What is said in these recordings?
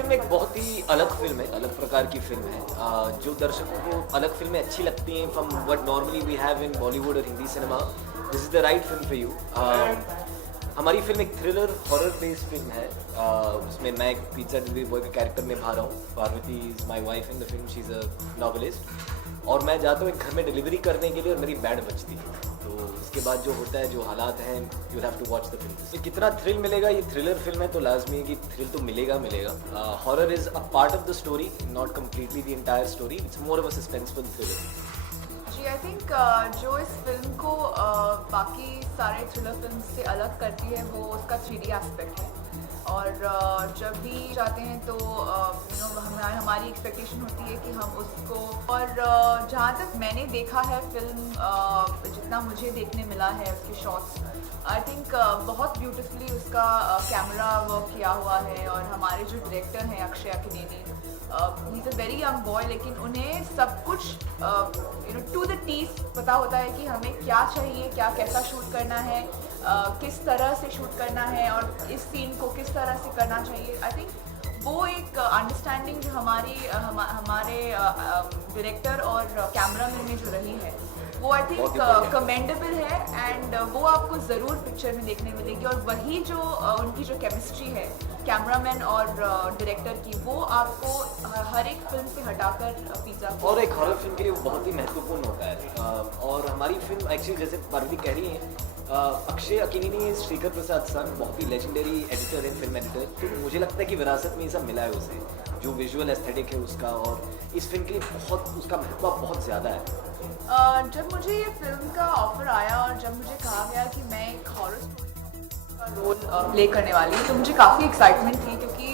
Film एक बहुत ही अलग फिल्म है, अलग प्रकार की फिल्म है। जो दर्शकों को अलग फिल्में अच्छी लगती हैं from what normally we have in Bollywood और Hindi cinema, this is the right film for you. हमारी फिल्म एक थ्रिलर हॉरर बेस्ड फिल्म है। उसमें मैं एक पिज्जा डिलीवरी बॉय का कैरेक्टर निभा रहा हूँ। Parvati is my wife in the film, she is a novelist. और मैं जाता हूँ एक घर में डिलीवरी करने के लिए और मेरी बैंड बजती है। तो इसके बाद जो होता है, जो हालात हैं, you have to watch the film. कितना थ्रिल मिलेगा, ये थ्रिलर फिल्म है तो लाजमी है कि थ्रिल तो मिलेगा मिलेगा। Horror is a part of the story, not completely the entire story. It's more of a suspenseful thriller. जी आई थिंक जो इस फिल्म को बाकी सारे थ्रिलर फिल्म से अलग करती है वो उसका 3D एस्पेक्ट है। और जब भी जाते हैं तो हमारी एक्सपेक्टेशन होती है कि हम उसको, और जहाँ तक मैंने देखा है फिल्म, जितना मुझे देखने मिला है उसके शॉट्स, आई थिंक बहुत ब्यूटिफुली उसका कैमरा वर्क किया हुआ है। और हमारे जो डायरेक्टर हैं Akshay Akkineni, he is a very young boy, लेकिन उन्हें सब कुछ टू द टीज पता होता है कि हमें क्या चाहिए, क्या कैसा शूट करना है, किस तरह से शूट करना है और इस सीन को किस तरह से करना चाहिए। आई थिंक वो एक अंडरस्टैंडिंग जो हमारे डायरेक्टर और कैमरामैन में जो रही है वो आई थिंक कमेंडेबल है। एंड वो आपको ज़रूर पिक्चर में देखने मिलेगी। और वही जो उनकी जो केमिस्ट्री है कैमरामैन और डायरेक्टर की, वो आपको हर एक फिल्म से हटाकर पिज्जा और एक हॉरर फिल्म के लिए वो बहुत ही महत्वपूर्ण होता है। और हमारी फिल्म एक्चुअली जैसे पार्वती कह रही है, अक्षय अकिनेनी श्रीकर प्रसाद सर बहुत ही लेजेंडरी एडिटर है, फिल्म एडिटर। तो मुझे लगता है कि विरासत में ये सब मिला है उसे, जो विजुअल एस्थेटिक है उसका, और इस फिल्म के लिए बहुत उसका महत्व बहुत ज़्यादा है। जब मुझे ये फिल्म का ऑफर आया और जब मुझे कहा गया कि मैं एक हॉरर स्टोरी का रोल प्ले करने वाली हूँ, तो मुझे काफ़ी एक्साइटमेंट थी, क्योंकि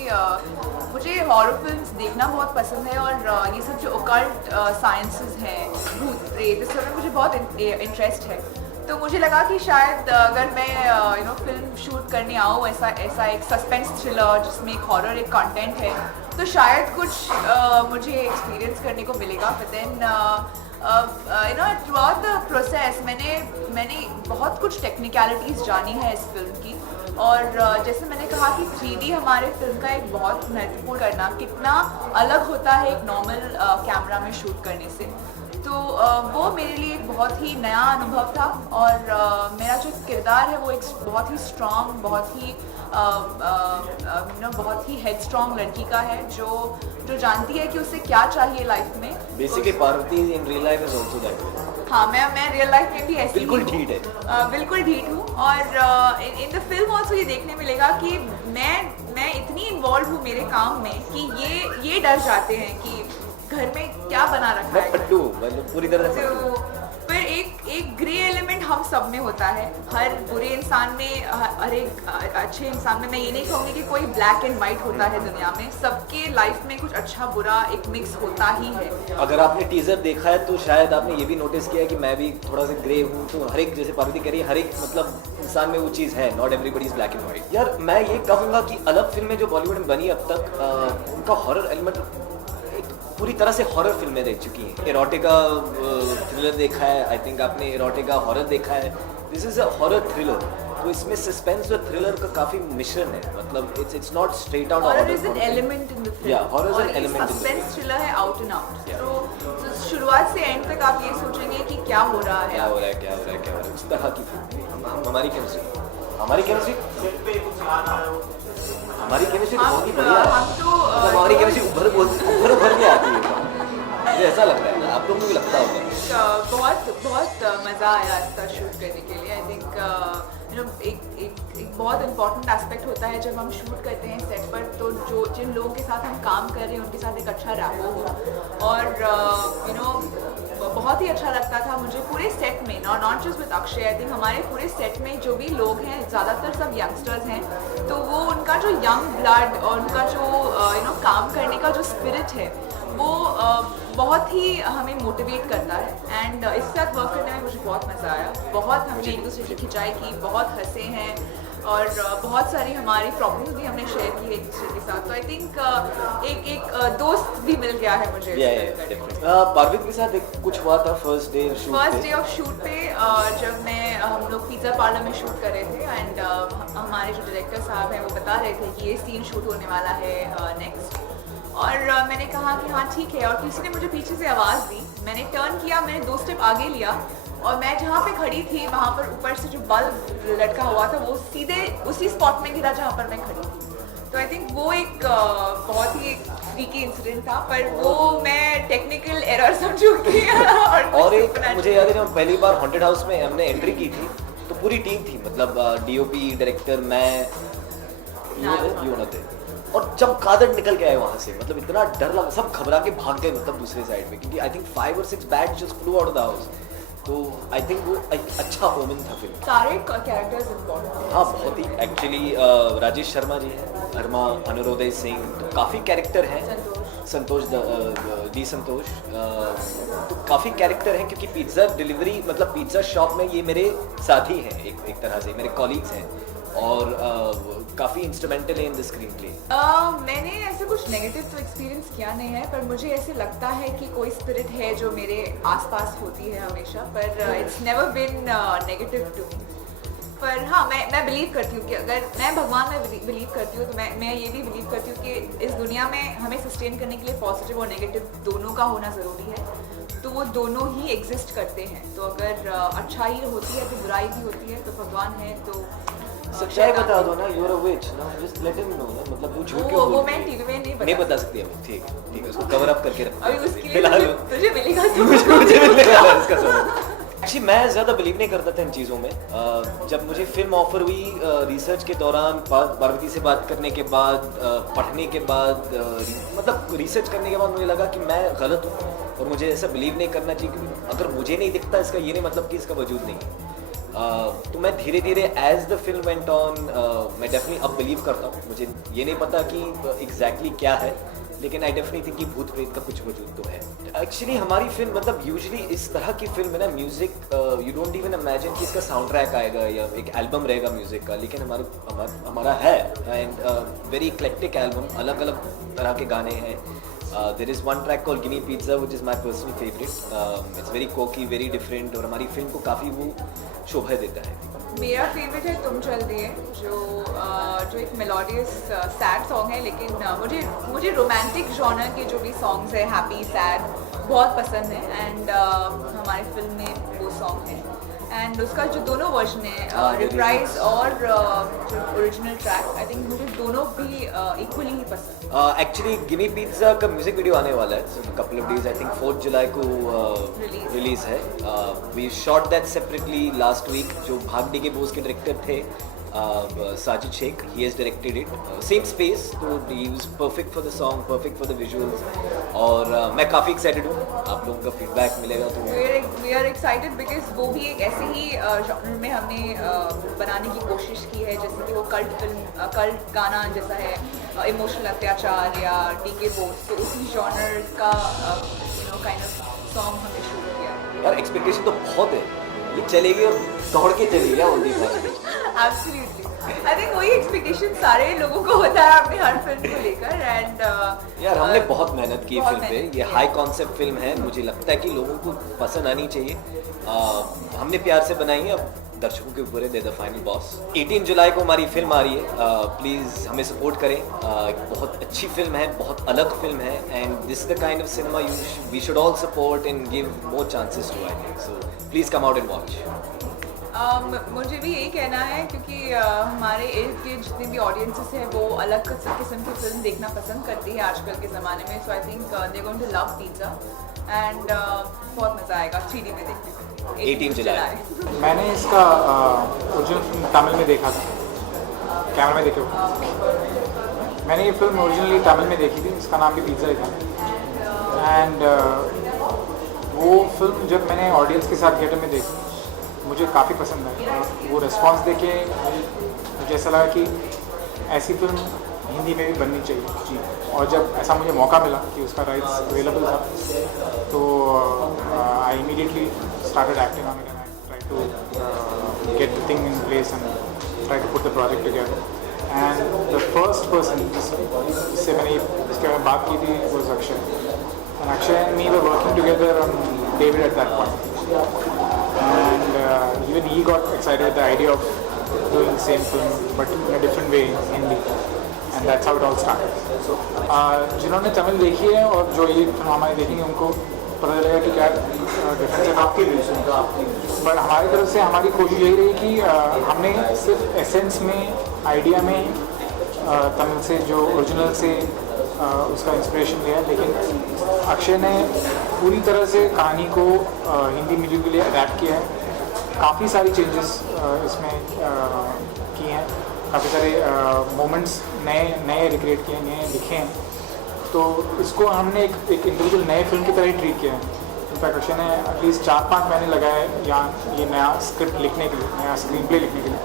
मुझे हॉरर फिल्म्स देखना बहुत पसंद है। और ये सब जो ओकल्ट साइंसेस हैं, भूत प्रेत, इस सब में मुझे बहुत इंटरेस्ट है। तो मुझे लगा कि शायद अगर मैं फिल्म शूट करने आऊँ ऐसा एक सस्पेंस थ्रिलर जिसमें एक हॉरर एक कंटेंट है, तो शायद कुछ मुझे एक्सपीरियंस करने को मिलेगा। But then throughout the process मैंने बहुत कुछ टेक्निकलिटीज़ जानी है इस फिल्म की। और जैसे मैंने कहा कि 3D हमारे फिल्म का एक बहुत महत्वपूर्ण करना कितना अलग होता है एक नॉर्मल कैमरा में शूट करने से। तो वो मेरे लिए एक बहुत ही नया अनुभव था। और मेरा जो किरदार है वो एक बहुत ही स्ट्रॉन्ग, बहुत ही हेड स्ट्रॉन्ग लड़की का है, जो जानती है कि उसे क्या चाहिए लाइफ में। Basically Parvati in real life is also that way. हाँ, मैं रियल लाइफ में भी ऐसी बिल्कुल ढीठ है। बिल्कुल ढीठ हूँ। और इन द फिल्म ऑल्सो ये देखने मिलेगा कि मैं इतनी इन्वॉल्व हूँ मेरे काम में कि ये डर जाते हैं कि घर में क्या बना रखा है। पट्टू मतलब पूरी तरह से तो फिर एक ग्रे एलिमेंट हम सब में होता है, हर बुरे इंसान में, हर एक अच्छे इंसान में। मैं ये नहीं कहूँगी कि कोई ब्लैक एंड वाइट होता है दुनिया में, सबके लाइफ में कुछ अच्छा बुरा एक मिक्स होता ही है। अगर आपने टीजर देखा है तो शायद आपने ये भी नोटिस किया है कि मैं भी थोड़ा सा ग्रे हूँ। तो हर एक, जैसे पार्वती कह रही है, हर एक मतलब इंसान में वो चीज़ है, not everybody is black and white. यार मैं ये कहूँगा कि अलग फिल्में जो बॉलीवुड में बनी अब तक, उनका हॉरर एलिमेंट पूरी तरह से हॉरर फिल्में देख चुकी हैं। एरोटिका थ्रिलर देखा है, आई थिंक आपने एरोटिका हॉरर देखा है। This is a horror thriller. तो इसमें सस्पेंस और थ्रिलर का काफ़ी मिश्रण है, मतलब it's not straight out horror is an element in the film. या horror is an element in the suspense thriller है आउट एंड आउट। तो शुरुआत से एंड तक आप ये सोचेंगे कि क्या हो रहा है, उस तरह की फिल्म। हमारी केमिस्ट्री बहुत ही बढ़िया है। हम तो हमारी केमिस्ट्री उभर के आती है, मुझे ऐसा लगता है ना, आप लोगों को भी लगता होगा। बहुत मज़ा आया इसका शूट करने के लिए। आई थिंक एक बहुत इम्पॉर्टेंट एस्पेक्ट होता है जब हम शूट करते हैं सेट पर, तो जिन लोगों के साथ हम काम कर रहे हैं उनके साथ एक अच्छा रैपो हो। और बहुत ही अच्छा लगता था मुझे पूरे सेट में, not just with Akshay. I think हमारे पूरे सेट में जो भी लोग हैं ज़्यादातर सब यंगस्टर्स हैं, तो वो उनका जो यंग ब्लड और उनका जो काम करने का जो स्पिरिट है वो बहुत ही हमें मोटिवेट करता है। एंड इसके साथ वर्क करने में मुझे बहुत मज़ा आया। बहुत हमने एक दूसरे की खिंचाई की, बहुत हंसे हैं। और बहुत सारी हमारी प्रॉब्लम्स भी हमने शेयर की है एक दूसरे के साथ। तो आई थिंक एक दोस्त भी मिल गया है मुझे। पार्वित के साथ कुछ हुआ था फर्स्ट डे ऑफ शूट पे जब हम लोग पिज़्ज़ा पार्लर में शूट कर रहे थे एंड हमारे जो डायरेक्टर साहब हैं वो बता रहे थे कि ये सीन शूट होने वाला है नेक्स्ट। और मैंने कहा कि हाँ ठीक है, और किसी ने मुझे पीछे से आवाज़ दी, मैंने टर्न किया, मैंने 2 स्टेप आगे लिया और मैं जहाँ पे खड़ी थी वहाँ पर ऊपर से जो बल्ब लटका हुआ था वो सीधे उसी स्पॉट में गिरा जहाँ पर मैं खड़ी थी। तो आई थिंक वो एक बहुत ही फ्रीकी इंसिडेंट था, पर वो मैं टेक्निकल एरर समझूंगी। और एक मुझे याद है जब पहली बार हॉन्टेड हाउस में हमने एंट्री की थी तो पूरी टीम थी, मतलब डीओपी, डायरेक्टर, मैं, यूं थे। और जब कादर निकल के आए वहाँ से, मतलब इतना डर लगा, सब घबरा के भाग गए मतलब दूसरे साइड में, क्योंकि I think 5 or 6 bats just flu out of the house. तो आई थिंक वो एक अच्छा ओमेन था फिल्म। सारे कैरेक्टर्स इंपॉर्टेंट हैं। हाँ बहुत ही, एक्चुअली राजेश शर्मा जी हैं, अरमा, अनुरोदय सिंह, तो काफ़ी कैरेक्टर हैं, संतोष डी संतोष, तो काफ़ी कैरेक्टर हैं, क्योंकि पिज़्ज़ा डिलीवरी मतलब पिज़्ज़ा शॉप में ये मेरे साथी हैं, एक तरह से मेरे कॉलीग्स हैं, और काफ़ी इंस्ट्रूमेंटल है इन द स्क्रीन प्ले। मैंने ऐसे कुछ नेगेटिव तो एक्सपीरियंस किया नहीं है, पर मुझे ऐसे लगता है कि कोई स्पिरिट है जो मेरे आसपास होती है हमेशा, पर it's never been negative to me. पर हाँ, मैं बिलीव करती हूँ कि अगर मैं भगवान में बिलीव करती हूँ तो मैं ये भी बिलीव करती हूँ कि इस दुनिया में हमें सस्टेन करने के लिए पॉजिटिव और नेगेटिव दोनों का होना ज़रूरी है, तो वो दोनों ही एग्जिस्ट करते हैं। तो अगर अच्छाई होती है तो बुराई भी होती है, तो भगवान है तो सच्चाई बता दो ना, you're a witch, ना just let him know ना, मतलब वो झूठ क्यों वो मैं टीवी में नहीं बता सकती है। ठीक है उसको कवर अप करके रखो। अभी उसके लिए तुझे मिलेगा मुझे मिलेगा इसका सबक। एक्चुअली मैं ज़्यादा बिलीव नहीं करता था इन चीज़ों में। जब मुझे फिल्म ऑफर हुई रिसर्च के दौरान, पार्वती से बात करने के बाद, पढ़ने के बाद, मतलब रिसर्च करने के बाद मुझे लगा कि मैं गलत हूँ और मुझे ऐसा बिलीव नहीं करना चाहिए, क्योंकि अगर मुझे नहीं दिखता इसका ये नहीं मतलब कि इसका वजूद नहीं है। तो मैं धीरे धीरे as the film went on मैं डेफिनेटली अब बिलीव करता हूँ। मुझे ये नहीं पता कि एग्जैक्टली क्या है, लेकिन आई डेफिनेटली थिंक कि भूत प्रेत का कुछ वजूद तो है। एक्चुअली हमारी फिल्म मतलब यूजुअली इस तरह की फिल्म है ना, music you don't even imagine कि इसका साउंड ट्रैक आएगा या एक एल्बम रहेगा म्यूजिक का, लेकिन हमारा है एंड वेरी इक्लेक्टिक एल्बम, अलग अलग तरह के गाने हैं। There is one track called Gimme Pizza which is my personal favorite. It's very quirky, very different, और हमारी फिल्म को काफ़ी वो शोभा देता है। मेरा फेवरेट है तुम चल दिए, जो एक मेलोडियस सैड सॉन्ग है, लेकिन मुझे रोमांटिक जॉनर के जो भी सॉन्ग्स है, हैप्पी सैड, बहुत पसंद है। एंड हमारी फिल्म में वो सॉन्ग है, एंड उसका जो दोनों वर्जन है, रिप्राइज और जो ओरिजिनल ट्रैक, आई थिंक मुझे दोनों भी इक्वली ही पसंद। एक्चुअली गिमी पिज्ज़ा का म्यूजिक वीडियो आने वाला है couple of days, I think 4 जुलाई को रिलीज है। We shot that separately last week. जो भाग डी के बोस के डायरेक्टर थे Sajid Shaikh, he has directed it, same space, तो he was perfect for the song, perfect for the visuals, और मैं काफ़ी एक्साइटेड हूँ। आप लोगों का फीडबैक मिलेगा तो वी आर एक्साइटेड बिकॉज वो भी एक ऐसे ही जॉनर में हमने बनाने की कोशिश की है, जैसे कि वो कल्ट गाना जैसा है, इमोशनल अत्याचार या डी के बोस, तो उसी जॉनर का काइंड ऑफ सॉन्ग हमने शूट किया है। यार एक्सपेक्टेशन तो बहुत है, ये चलेगी और दौड़ के चलेगी ऑन दी बात। Absolutely. I think वही एक्सपेक्टेशन सारे लोगों को होता है अपनी हर फिल्म को लेकर, एंड यार हमने बहुत मेहनत की फिल्म पे। ये हाई कॉन्सेप्ट फिल्म है, मुझे लगता है कि लोगों को पसंद आनी चाहिए। हमने प्यार से बनाई है, अब दर्शकों के ऊपर है, दे द फाइनल बॉस। 18 जुलाई को हमारी फिल्म आ रही है, प्लीज़ हमें सपोर्ट करें। बहुत अच्छी फिल्म है, बहुत अलग फिल्म है, and this is the kind of cinema we should all support and give more chances to, I think so. Please come out and watch. मुझे भी यही कहना है, क्योंकि हमारे इर्द गिर्द जितने भी ऑडियंसेस हैं वो अलग किस्म की फिल्म देखना पसंद करती है आजकल के ज़माने में। So I think they going to love pizza, and बहुत मज़ा आएगा 3D में देखने में। 18 जुलाई। मैंने इसका ओरिजिनल फिल्म तमिल में देखा था, कैमरा में देखे हुए। मैंने ये फिल्म ओरिजिनली तमिल में देखी थी, इसका नाम भी पिज़्ज़ा ही था। एंड वो फिल्म जब मैंने ऑडियंस के साथ थिएटर में देखी, मुझे काफ़ी पसंद आई। वो रिस्पॉन्स देखे मुझे ऐसा लगा कि ऐसी फिल्म हिंदी में भी बननी चाहिए जी। और जब ऐसा मुझे मौका मिला कि उसका राइट्स अवेलेबल था, तो I immediately started acting on it and I try to get the thing in place and try to put the project together. And the first person जिससे मैंने इसके बारे में बात की थी was Akshay. And Akshay and me were working together on David at that point. And even he got excited with the idea of doing the same film but in a different way in Hindi. And that's how it all started. जिन्होंने तमिल देखी है और जो ये film हमारी देखेंगे उनको पता चलेगा कि क्या डिफरेंस है आपके भी। बट हमारी तरफ से हमारी कोशिश यही रही कि हमने सिर्फ एसेंस में आइडिया में तमिल से जो ओरिजिनल से उसका इंस्पिरेशन लिया, लेकिन अक्षय ने पूरी तरह से कहानी को हिंदी मीडियम के लिए अडेप्ट किया है। काफ़ी सारी चेंजेस इसमें किए हैं, काफ़ी सारे मोमेंट्स नए रिक्रिएट किए, नए लिखे हैं। तो इसको हमने एक इंडिविजुअल नए फिल्म की तरह ही ट्रीट किया है। इनफैक्ट अक्षय ने एटलीस्ट 4-5 महीने लगाए यहाँ ये नया स्क्रिप्ट लिखने के लिए, नया स्क्रीन प्ले लिखने के लिए।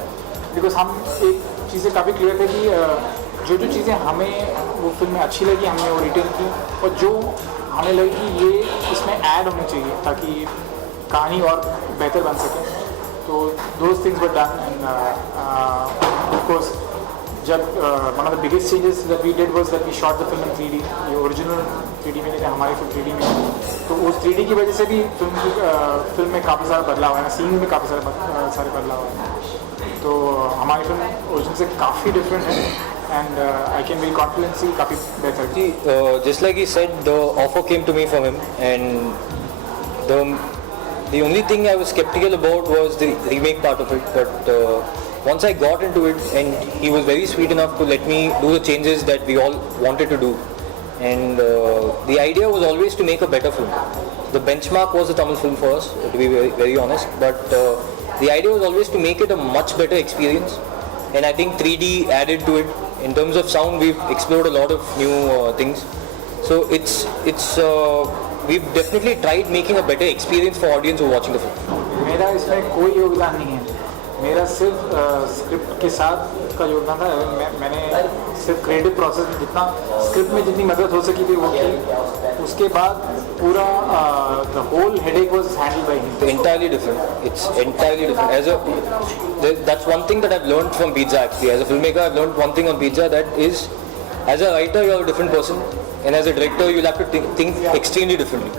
बिकॉज हम एक चीज़ें काफ़ी क्लियर थे कि जो चीज़ें हमें वो फिल्म में अच्छी लगी हमने वो रिटेन की, और जो हमें लगी कि ये इसमें ऐड होनी चाहिए ताकि कहानी और बेहतर बन सके, तो those things were done. And of course जब one of the biggest changes that we did was that we shot the film in 3D। ये ओरिजिनल 3D में नहीं था, हमारी फिल्म 3D में थी, तो उस 3D की वजह से भी फिल्म में काफ़ी सारा बदलाव है, सीन में काफ़ी सारे बदलाव है। तो हमारी फिल्म ओरिजिनल से काफ़ी डिफरेंट है and I can very confidently काफ़ी बेहतर जी। Just like he said, the offer came to me from him, and the only thing I was skeptical about was the remake part of it, but once I got into it, and he was very sweet enough to let me do the changes that we all wanted to do, and the idea was always to make a better film. The benchmark was the Tamil film for us, to be very, very honest, but the idea was always to make it a much better experience, and I think 3D added to it. In terms of sound, we've explored a lot of new things, so we've definitely tried making a better experience for audience who are watching the film. मेरा इसमें कोई योगदान नहीं है, मेरा सिर्फ script के साथ का योगदान था। मैंने सिर्फ क्रिएटिव प्रोसेस में जितना स्क्रिप्ट में जितनी मदद हो सकी थी वो की, उसके बाद पूरा the whole headache was handled by him. Entirely different. It's entirely different. That's one thing that I've learned from Pizza actually. As a filmmaker, I've learned one thing on Pizza, that is, as a writer you're a different person, and as a director you'll have to think extremely differently.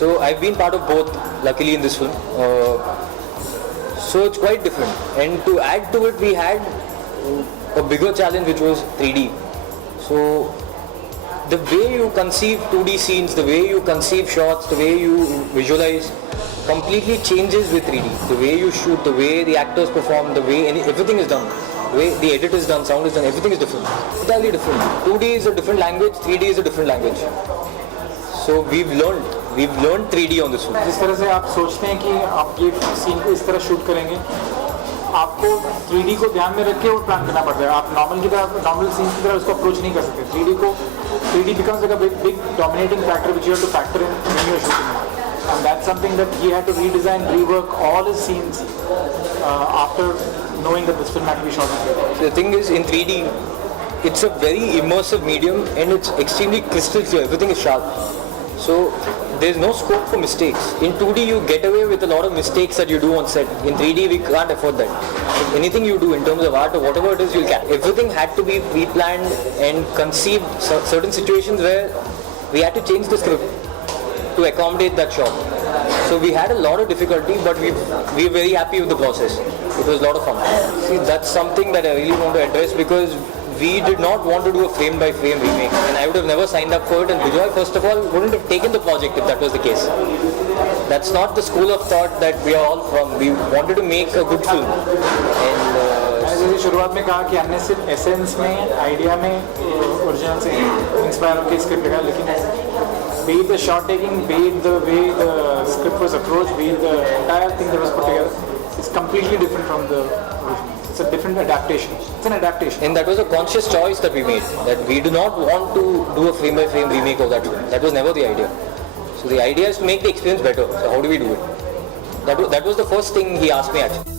So I've been part of both, luckily, in this film. So it's quite different. And to add to it, we had a bigger challenge, which was 3D. So the way you conceive 2D scenes, the way you conceive shots, the way you visualize completely changes with 3D. The way you shoot, the way the actors perform, the way everything is done, the way the edit is done, sound is done, everything is different. Entirely different. 2D is a different language, 3D is a different language. So we've learned 3D on this film. जिस तरह से आप सोचते हैं कि आप ये scene को इस तरह शूट करेंगे, आपको 3D को ध्यान में रख के वो प्लान करना पड़ता है। आप नॉर्मल सीन की तरह उसको अप्रोच नहीं कर सकते। 3D becomes like a big dominating factor which you have to factor in when you are shooting. And that's something that he had to redesign, rework all his scenes after knowing that this film had to be shot in 3D. The thing is, in 3D, it's a very immersive medium and it's extremely crystal clear. Everything is sharp. So there's no scope for mistakes. In 2D you get away with a lot of mistakes that you do on set. In 3D we can't afford that. Anything you do in terms of art or whatever it is, you'll catch. Everything had to be pre-planned and conceived. Certain situations where we had to change the script to accommodate that shot. So we had a lot of difficulty, but we were very happy with the process. It was a lot of fun. See, that's something that I really want to address, because we did not want to do a frame-by-frame remake, and I would have never signed up for it, and Bijoy, first of all, wouldn't have taken the project if that was the case. That's not the school of thought that we are all from. We wanted to make a good film. And जैसे शुरुआत में कहा कि हमने सिर्फ essence में, idea में original से इंस्पायर होकर स्क्रिप्ट लिखा, लेकिन be it the shot taking, be it the way the script was approached, be it the entire thing that was put together, it's completely different from the original. It's a different adaptation. It's an adaptation. And that was a conscious choice that we made, that we do not want to do a frame-by-frame remake of that film. That was never the idea. So the idea is to make the experience better. So how do we do it? That was the first thing he asked me actually.